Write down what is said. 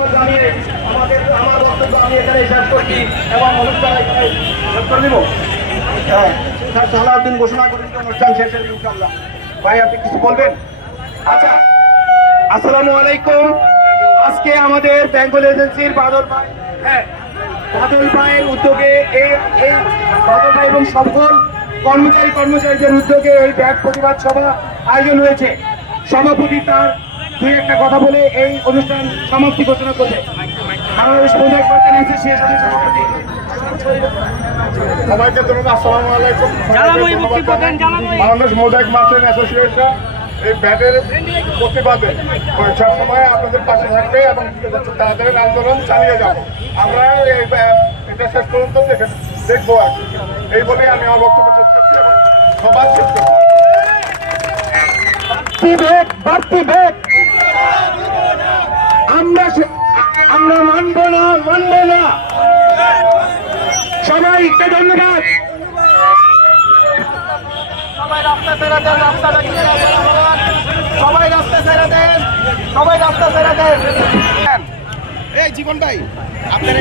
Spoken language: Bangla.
জানিয়ে আমার বক্তব্য আমি এখানে শেষ করছি এবং অনুষ্ঠান এখানে শেষ করে দিব। হ্যাঁ, স্যার সালাউদ্দিন ঘোষণা করেন অনুষ্ঠান শেষে ইনশাআল্লাহ। ভাই আপনি কিছু বলবেন? আচ্ছা, আসসালামু আলাইকুম। আজকে আমাদের বেঙ্গল এজেন্সির বাদল ভাই, হ্যাঁ বাদল ভাইয়ের উদ্যোগে এই বাদল ভাই এবং সকল কর্মচারীদের উদ্যোগে এই ব্যাগ প্রতিবাদ সভা আয়োজন হয়েছে। সভাপতি তার দুই একটা কথা বলে এই অনুষ্ঠান সমাপ্তি ঘোষণা করবে। বাংলাদেশ মোজাইক মার্চেন্ট অ্যাসোসিয়েশনের সভাপতি। সবাইকে ধরুন আসসালামু আলাইকুম। বাংলাদেশ মোজাইক মার্চেন্ট অ্যাসোসিয়েশন এই ব্যাটের প্রতিবাদে সব সময় আপনাদের পাশে থাকবে এবং তাদের আন্দোলন চালিয়ে যাব। আমরা এটা শেষ পর্যন্ত দেখবো আর এই বলেই আমি আমার বক্তব্য শেষ করছি এবং সবার শেষ করছি। আমরা মানব না। সবাইকে ধন্যবাদ। সবাই রাস্তা ছেড়ে দেন। এই জীবন ভাই আপনার